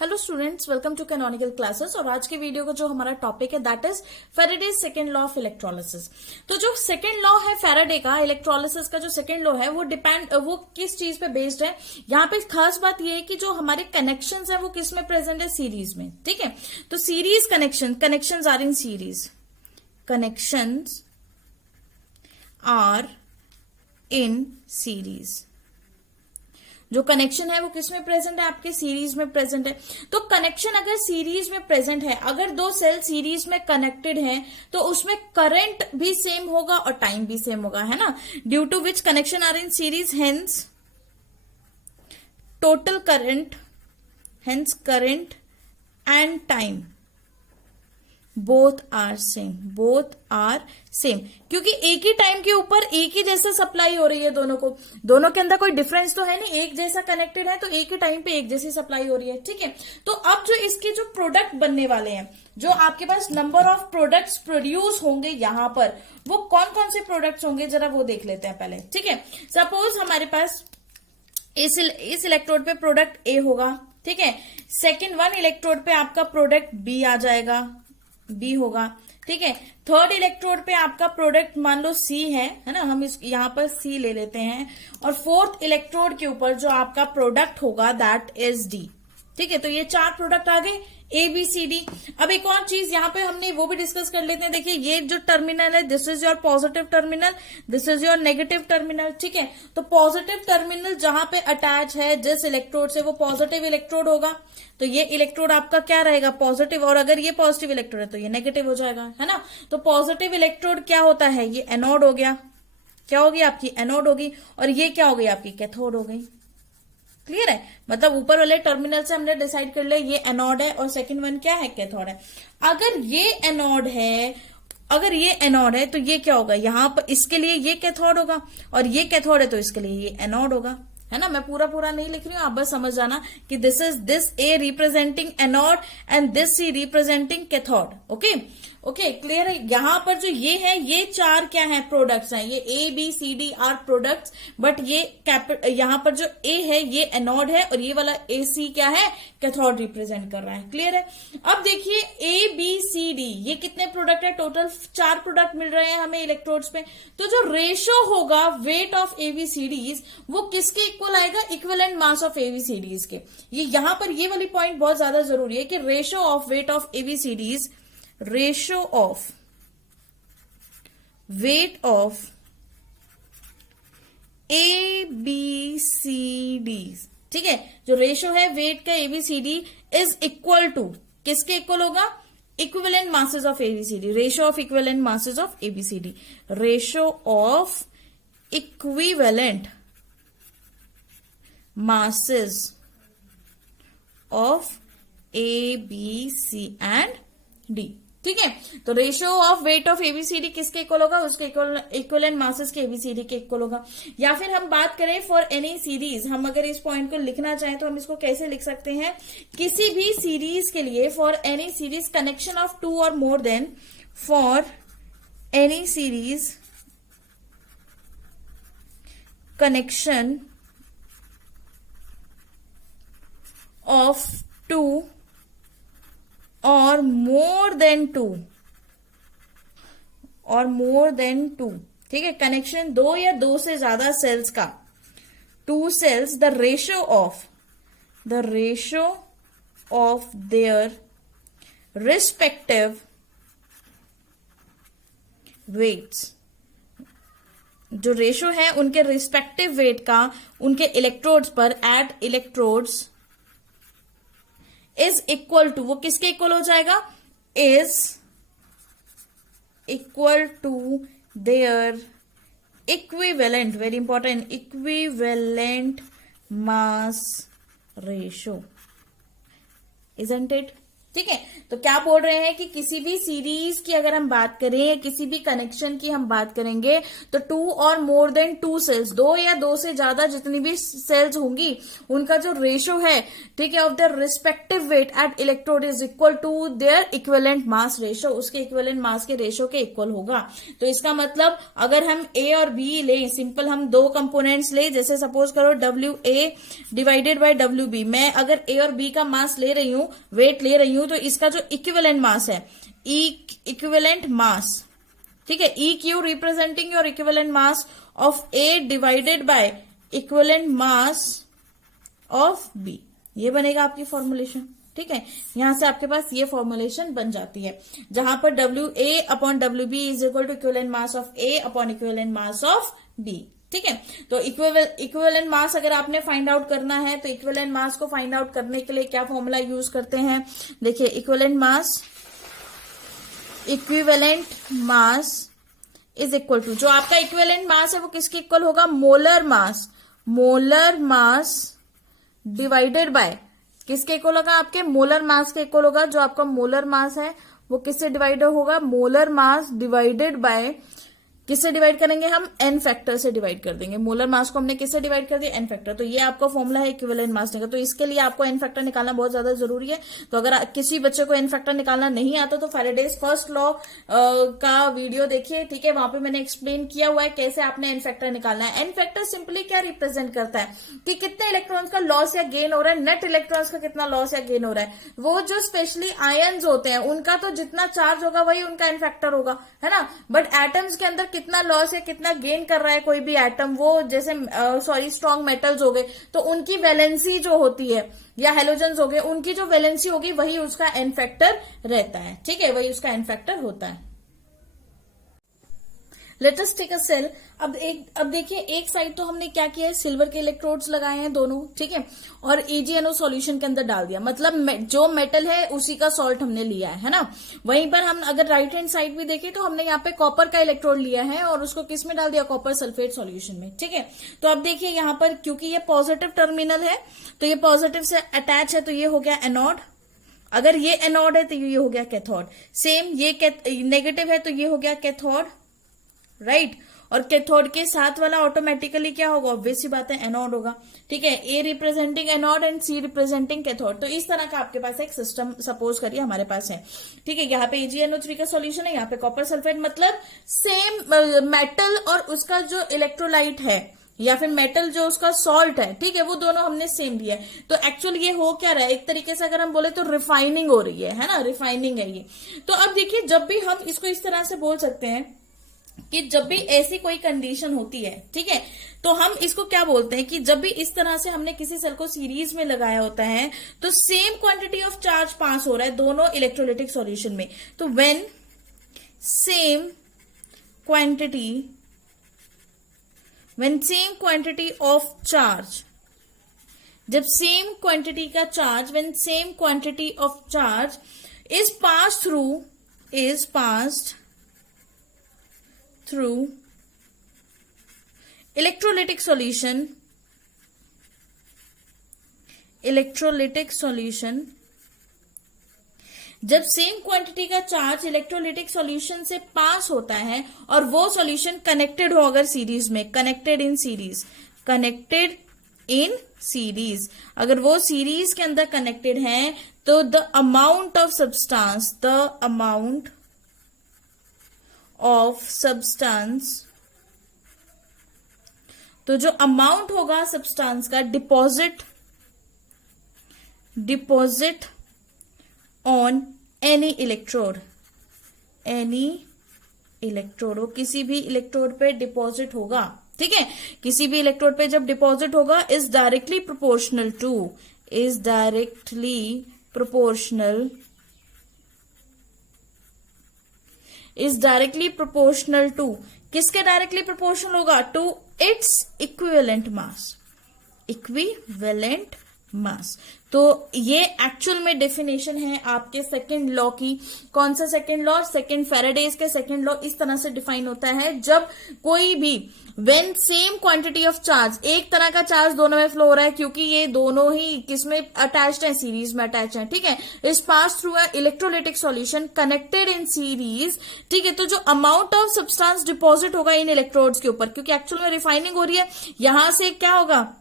Hello students, welcome to canonical classes. और आज के वीडियो का जो हमारा टॉपिक है that is Faraday second law of electrolysis. तो जो सेकंड लॉ है फैराडे का, इलेक्ट्रोलिसिस का जो सेकंड लॉ है वो किस चीज पे बेस्ड है। यहाँ पे खास बात ये है कि जो हमारे कनेक्शंस है वो किस में प्रेजेंट है, सीरीज में। ठीक है, तो series connections are in series, connections are in series. जो कनेक्शन है वो किस में प्रेजेंट है, आपके सीरीज में प्रेजेंट है। तो कनेक्शन अगर सीरीज में प्रेजेंट है, अगर दो सेल सीरीज में कनेक्टेड हैं, तो उसमें करंट भी सेम होगा और टाइम भी सेम होगा, है ना। Due to which connection are in series, hence total current, hence current and time both are same, क्योंकि एक ही टाइम के ऊपर एक ही जैसा सप्लाई हो रही है दोनों को। दोनों के अंदर कोई डिफरेंस तो है नहीं, एक जैसा कनेक्टेड है तो एक ही टाइम पे एक जैसी सप्लाई हो रही है। ठीक है, तो अब जो इसके जो प्रोडक्ट बनने वाले हैं, जो आपके पास नंबर ऑफ प्रोडक्ट्स प्रोड्यूस होंगे यहां पर, वो कौन कौन से प्रोडक्ट्स होंगे जरा वो देख लेते हैं पहले। ठीक है, सपोज हमारे पास इस इलेक्ट्रोड पे प्रोडक्ट ए होगा। ठीक है, सेकेंड वन इलेक्ट्रोड पे आपका प्रोडक्ट बी आ जाएगा, बी होगा। ठीक है, थर्ड इलेक्ट्रोड पे आपका प्रोडक्ट मान लो सी है ना, हम इस यहां पर सी ले लेते हैं। और फोर्थ इलेक्ट्रोड के ऊपर जो आपका प्रोडक्ट होगा दैट इज डी। ठीक है, तो ये चार प्रोडक्ट आ गए, ए बी सी डी। अब एक और चीज यहाँ पे हमने वो भी डिस्कस कर लेते हैं। देखिए, ये जो टर्मिनल है this is your positive terminal, this is your negative terminal. ठीक है, तो पॉजिटिव टर्मिनल जहां पे अटैच है जिस इलेक्ट्रोड से, वो पॉजिटिव इलेक्ट्रोड होगा। तो ये इलेक्ट्रोड आपका क्या रहेगा, पॉजिटिव। और अगर ये पॉजिटिव इलेक्ट्रोड है तो ये नेगेटिव हो जाएगा, है ना। तो पॉजिटिव इलेक्ट्रोड क्या होता है, ये एनोड हो गया। क्या होगी आपकी, एनोड होगी। और ये क्या हो गई आपकी, कैथोड हो गई। क्लियर है, मतलब ऊपर वाले टर्मिनल से हमने डिसाइड कर लिया ये एनोड है और सेकंड वन क्या है, कैथोड है। अगर ये एनोड है तो ये क्या होगा, यहां पर इसके लिए ये कैथोड होगा, और ये कैथोड है तो इसके लिए ये एनोड होगा, है ना। मैं पूरा नहीं लिख रही हूं, आप बस समझ जाना कि this A representing anode and this C representing cathode. Okay, clear है। यहां पर जो ये है, ये चार क्या है, प्रोडक्ट्स हैं। ये A B C D are products, but ये यहां पर जो ए है ये एनोड है और ये वाला ए सी क्या है, कैथोड रिप्रेजेंट कर रहा है। क्लियर है। अब देखिए ए बी सी डी ये कितने प्रोडक्ट है, टोटल चार प्रोडक्ट मिल रहे हैं हमें इलेक्ट्रोड्स पे। तो जो रेशो होगा वेट ऑफ एबीसीडीज वो किसके इक्वल आएगा, इक्विवेलेंट मास ऑफ एबीसीडीज के। ये यहां पर ये वाली पॉइंट बहुत ज्यादा जरूरी है कि ratio of weight of ABCDs, ratio of weight of A B C D. ठीक है, जो रेशो है वेट का एबीसीडी इज इक्वल टू, किसके इक्वल होगा, equivalent masses of ABCD. Ratio of equivalent masses of ABCD, ratio of equivalent masses of A, B, C and D। ठीक है, तो ratio of weight of ABCD किसके equal होगा, उसके equivalent masses के ABCD के इक्वल होगा। या फिर हम बात करें फॉर एनी सीरीज, हम अगर इस पॉइंट को लिखना चाहें तो हम इसको कैसे लिख सकते हैं, किसी भी सीरीज के लिए, for any series connection of two or more than, for any series connection of 2 or more than 2 और more than 2। ठीक है, कनेक्शन दो या दो से ज्यादा सेल्स का, 2 cells, the ratio of their respective weights, जो रेशो है उनके रिस्पेक्टिव वेट का उनके इलेक्ट्रोड्स पर at electrodes is equal to, वो किसके इक्वल हो जाएगा, is equal to their equivalent, very important, equivalent mass ratio, isn't it. ठीक है। तो क्या बोल रहे हैं कि किसी भी सीरीज की अगर हम बात करें, किसी भी कनेक्शन की हम बात करेंगे, तो 2 और मोर देन 2 सेल्स, 2 या 2 से ज्यादा जितनी भी सेल्स होंगी, उनका जो रेशो है, ठीक है, of the respective weight at electrode is equal to their equivalent mass ratio, उसके इक्विवेलेंट मास के रेशो के इक्वल होगा। तो इसका मतलब अगर हम ए और बी ले, सिंपल हम दो कंपोनेंट्स ले, जैसे सपोज करो WA डिवाइडेड बाय WB, मैं अगर ए और बी का मास ले रही हूं, वेट ले रही हूं, तो इसका जो इक्विवेलेंट मास है, इक्विवेलेंट मास, ठीक है, EQ representing your equivalent mass of A divided by equivalent mass of B, ये बनेगा आपकी फॉर्मुलेशन। ठीक है, यहां से आपके पास ये फॉर्मुलेशन बन जाती है, जहां पर WA upon WB is equal to equivalent mass of A upon equivalent mass of B। ठीक है, तो इक्विवेलेंट मास अगर आपने फाइंड आउट करना है, तो इक्विवेलेंट मास को फाइंड आउट करने के लिए क्या फॉर्मूला यूज करते हैं, देखिए, equivalent mass is equal to, जो आपका इक्विवेलेंट मास है वो किसके इक्वल होगा, मोलर मास डिवाइडेड बाय, किसके इक्वल होगा, आपके मोलर मास के इक्वल होगा। जो आपका मोलर मास है वो किससे डिवाइड होगा, मोलर मास डिवाइडेड बाय, किससे डिवाइड करेंगे हम, n फैक्टर से डिवाइड कर देंगे। मोलर मास को हमने किससे डिवाइड कर दिया, n फैक्टर। तो ये आपका फॉर्मूला है इक्विवेलेंट मास का। तो इसके लिए आपको n फैक्टर निकालना बहुत ज्यादा जरूरी है। तो अगर किसी बच्चे को n फैक्टर निकालना नहीं आता तो फैराडेज फर्स्ट लॉ का वीडियो देखिए, ठीक है, वहां पे मैंने एक्सप्लेन किया हुआ है कैसे आपने n फैक्टर निकालना है। n फैक्टर सिंपली क्या रिप्रेजेंट करता है कि कितने इलेक्ट्रॉन्स का लॉस या गेन हो रहा है, नेट इलेक्ट्रॉन्स का कितना लॉस या गेन हो रहा है। वो जो स्पेशली आयन्स होते हैं उनका तो जितना चार्ज होगा वही उनका n फैक्टर होगा, है ना। बट एटम्स के अंदर कितना लॉस या कितना गेन कर रहा है कोई भी एटम, वो जैसे स्ट्रॉन्ग मेटल्स हो गए तो उनकी वैलेंसी जो होती है, या हेलोजन्स हो गए, उनकी जो वैलेंसी होगी वही उसका n फैक्टर रहता है। ठीक है, वही उसका n फैक्टर होता है। Let us take a cell. अब देखिए, एक साइड तो हमने क्या किया है, सिल्वर के इलेक्ट्रोड्स लगाए हैं दोनों, ठीक है, और AgNO सॉल्यूशन के अंदर डाल दिया, मतलब जो मेटल है उसी का सॉल्ट हमने लिया है ना। वहीं पर हम अगर राइट हैंड साइड भी देखें तो हमने यहाँ पे कॉपर का इलेक्ट्रोड लिया है और उसको किस में डाल दिया, कॉपर सल्फेट सॉल्यूशन में। ठीक है, तो अब देखिए यहाँ पर क्योंकि ये पॉजिटिव टर्मिनल है तो ये पॉजिटिव से अटैच है, तो ये हो गया एनोड। अगर ये एनोड है तो ये हो गया कैथोड। सेम ये नेगेटिव है तो ये हो गया कैथोड, राइट। और कैथोड के साथ वाला ऑटोमेटिकली क्या होगा, ऑब्वियस सी बात है, एनोड होगा। ठीक है, A representing anode and C representing cathode. तो इस तरह का आपके पास एक सिस्टम सपोज करिए हमारे पास है। ठीक है, यहाँ पे AgNO3 का सॉल्यूशन है, यहाँ पे कॉपर सल्फेट, मतलब सेम मेटल और उसका जो इलेक्ट्रोलाइट है या फिर मेटल जो उसका सॉल्ट है, ठीक है, वो दोनों हमने सेम लिया है। तो एक्चुअली ये हो क्या रहा है, एक तरीके से अगर हम बोले तो रिफाइनिंग हो रही है ना, रिफाइनिंग है ये। तो अब देखिए, जब भी हम इसको इस तरह से बोल सकते हैं कि जब भी ऐसी कोई कंडीशन होती है, ठीक है, तो हम इसको क्या बोलते हैं कि जब भी इस तरह से हमने किसी सेल को सीरीज में लगाया होता है तो सेम क्वांटिटी ऑफ चार्ज पास हो रहा है दोनों इलेक्ट्रोलाइटिक सॉल्यूशन में। तो when same quantity of charge, जब सेम क्वांटिटी का charge, when same quantity of charge is passed through electrolytic solution, जब सेम क्वांटिटी का चार्ज इलेक्ट्रोलिटिक सॉल्यूशन से पास होता है और वो सॉल्यूशन कनेक्टेड हो, अगर सीरीज में, कनेक्टेड इन सीरीज, अगर वो सीरीज के अंदर कनेक्टेड है, तो द अमाउंट ऑफ सब्सटेंस, तो जो अमाउंट होगा सब्सटेंस का डिपॉजिट ऑन एनी इलेक्ट्रोड, वो किसी भी इलेक्ट्रोड पे डिपॉजिट होगा। ठीक है, किसी भी इलेक्ट्रोड पे जब डिपॉजिट होगा, इज डायरेक्टली प्रोपोर्शनल टू किसके डायरेक्टली प्रोपोर्शनल होगा, टू इट्स इक्विवेलेंट मास। मास। तो ये एक्चुअल में डेफिनेशन है आपके सेकंड लॉ की। कौन सा सेकंड लॉ? सेकंड फेराडेज के सेकंड लॉ इस तरह से डिफाइन होता है, जब कोई भी when same quantity of charge, एक तरह का चार्ज दोनों में फ्लो हो रहा है, क्योंकि ये दोनों ही किसमें अटैच्ड है? सीरीज में अटैच है, ठीक है। इस pass through a electrolytic solution connected in series, ठीक है। तो जो अमाउंट ऑफ सब्सटेंस डिपॉजिट होगा इन इलेक्ट्रोड्स के ऊपर, क्योंकि एक्चुअल में रिफाइनिंग हो रही है, यहां से क्या होगा,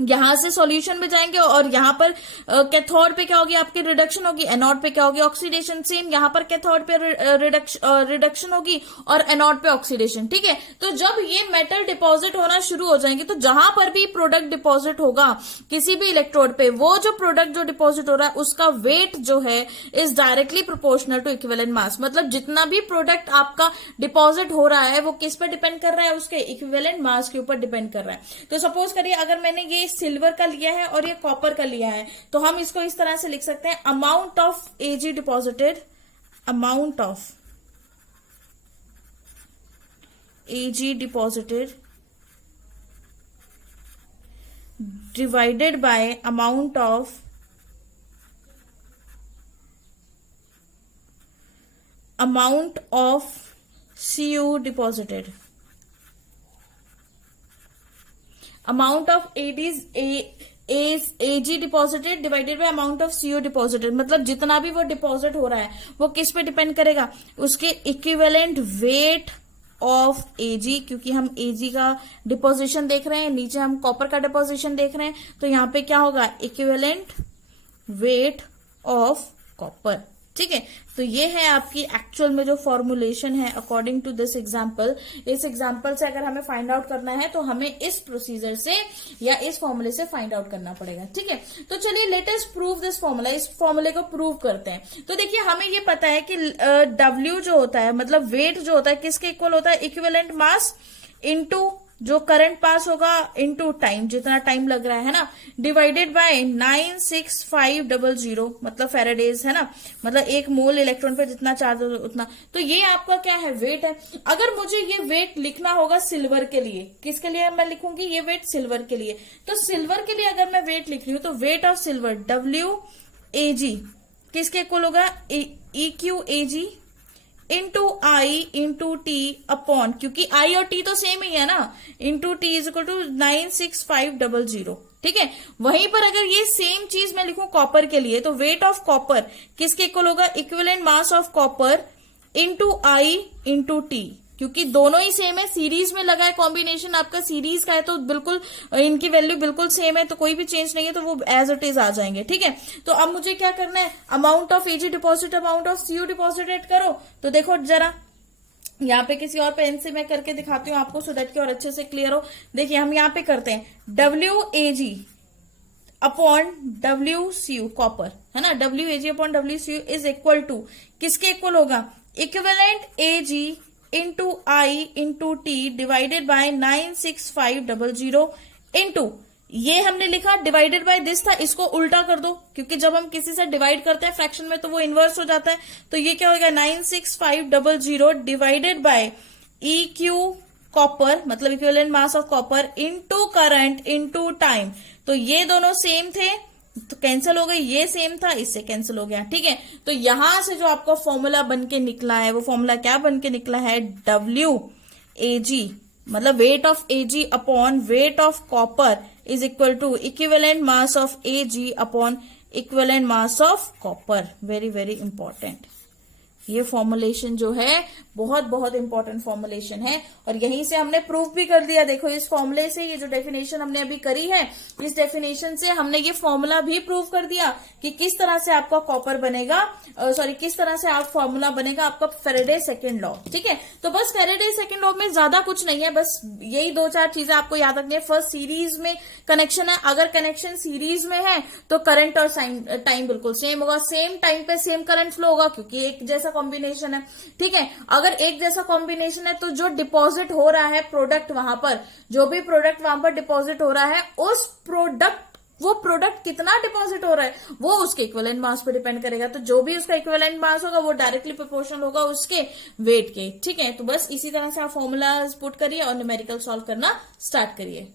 यहां से सॉल्यूशन में जाएंगे और यहां पर कैथोड पे क्या होगी? आपकी रिडक्शन होगी। एनोड पे क्या होगी? ऑक्सीडेशन। सेम यहां पर कैथोड पे रिडक्शन होगी और एनोड पे ऑक्सीडेशन, ठीक है। तो जब ये मेटल डिपॉजिट होना शुरू हो जाएंगे, तो जहां पर भी प्रोडक्ट डिपॉजिट होगा किसी भी इलेक्ट्रोड पे, वो जो प्रोडक्ट जो डिपॉजिट हो रहा है उसका वेट जो है is directly proportional to equivalent mass. मतलब जितना भी प्रोडक्ट आपका डिपॉजिट हो रहा है वो किस पर डिपेंड कर रहा है? उसके इक्विवेलेंट मास के ऊपर डिपेंड कर रहा है। तो सपोज करिए अगर मैंने ये सिल्वर का लिया है और ये कॉपर का लिया है, तो हम इसको इस तरह से लिख सकते हैं, amount of AG deposited, amount of AG deposited divided by amount of CU deposited. Amount of AG deposited divided by amount of CO deposited. मतलब जितना भी वो डिपॉजिट हो रहा है वो किस पे डिपेंड करेगा? उसके इक्विवेलेंट वेट ऑफ AG, क्योंकि हम AG का डिपोजिशन देख रहे हैं, नीचे हम कॉपर का डिपोजिशन देख रहे हैं, तो यहां पे क्या होगा? इक्विवेलेंट वेट ऑफ कॉपर, ठीक है। तो ये है आपकी एक्चुअल में जो फॉर्मुलेशन है अकॉर्डिंग टू दिस एग्जांपल। इस एग्जांपल से अगर हमें फाइंड आउट करना है तो हमें इस प्रोसीजर से या इस फॉर्मूले से फाइंड आउट करना पड़ेगा, ठीक है। तो चलिए let us prove this formula, इस फॉर्मूले को प्रूव करते हैं। तो देखिए हमें ये पता है कि W जो होता है, मतलब वेट जो होता है, किसके इक्वल होता है? इक्विवेलेंट मास इनटू जो करंट पास होगा इनटू टाइम, जितना टाइम लग रहा है ना, डिवाइडेड बाय 96500, मतलब फेराडेज है ना, मतलब एक मोल इलेक्ट्रॉन पे जितना चार्ज होगा उतना। तो ये आपका क्या है? वेट है। अगर मुझे ये वेट लिखना होगा सिल्वर के लिए, किसके लिए मैं लिखूंगी ये वेट? सिल्वर के लिए। तो सिल्वर के लिए अगर मैं वेट लिख रही हूं तो वेट ऑफ सिल्वर WAG किसके इक्वल होगा? EQAG into I into T upon, क्योंकि I और T तो सेम ही है ना, into T is equal to 96500, ठीक है। वहीं पर अगर ये सेम चीज मैं लिखूं कॉपर के लिए, तो वेट ऑफ कॉपर किसके इक्वल होगा? Equivalent mass of copper into I into T, क्योंकि दोनों ही सेम है, सीरीज में लगा है, कॉम्बिनेशन आपका सीरीज का है, तो बिल्कुल इनकी वैल्यू बिल्कुल सेम है, तो कोई भी चेंज नहीं है, तो वो एज इट इज आ जाएंगे, ठीक है। तो अब मुझे क्या करना है? Amount of AG deposit amount of CU deposited करो। तो देखो जरा यहाँ पे किसी और पेन से मैं करके दिखाती हूँ आपको, सो दैट की और अच्छे से क्लियर हो। देखिए हम यहाँ पे करते हैं WAG अपॉन WCU कॉपर, है ना, WAG upon WCU is equal to किसके इक्वल होगा? Equivalent AG into I into T divided by 96500 into, ये हमने लिखा डिवाइडेड बाय दिस था, इसको उल्टा कर दो, क्योंकि जब हम किसी से डिवाइड करते हैं फ्रैक्शन में तो वो इनवर्स हो जाता है। तो ये क्या होगा? 96500 डिवाइडेड बाय EQ कॉपर, मतलब equivalent mass of copper into current into time. तो ये दोनों सेम थे तो कैंसिल हो गए, ये सेम था इससे कैंसिल हो गया, ठीक है। तो यहां से जो आपका फॉर्मूला बन के निकला है, वो फॉर्मूला क्या बन के निकला है? WAG मतलब weight of AG upon weight of copper is equal to equivalent mass of AG upon equivalent mass of copper. Very very important ये फॉर्मुलेशन जो है बहुत बहुत इंपॉर्टेंट फॉर्मुलेशन है, और यहीं से हमने प्रूफ भी कर दिया। देखो इस फॉर्मूले से, ये जो डेफिनेशन हमने अभी करी है, इस डेफिनेशन से हमने ये फॉर्मूला भी प्रूव कर दिया कि किस तरह से आपका कॉपर बनेगा, किस तरह से आप फॉर्मूला बनेगा आपका फेरेडे सेकंड लॉ, ठीक है। तो बस फेरेडे सेकंड लॉ में ज्यादा कुछ नहीं है, बस यही दो चार चीजें आपको याद रखनी है। फर्स्ट, सीरीज में कनेक्शन है, अगर कनेक्शन सीरीज में है तो करंट और टाइम बिल्कुल सेम होगा, सेम टाइम पे सेम करंट फ्लो होगा, क्योंकि एक जैसा कॉम्बिनेशन है, ठीक है। अगर एक जैसा कॉम्बिनेशन है तो जो डिपॉजिट हो रहा है प्रोडक्ट, वहां पर जो भी प्रोडक्ट वहां पर डिपॉजिट हो रहा है, उस वो प्रोडक्ट कितना डिपॉजिट हो रहा है वो उसके इक्विवेलेंट मास पे डिपेंड करेगा। तो जो भी उसका इक्विवेलेंट मास होगा वो डायरेक्टली प्रोपोर्शनल होगा उसके वेट के, ठीक है। तो बस इसी तरह से आप फॉर्मूला पुट करिए और न्यूमेरिकल सॉल्व करना स्टार्ट करिए।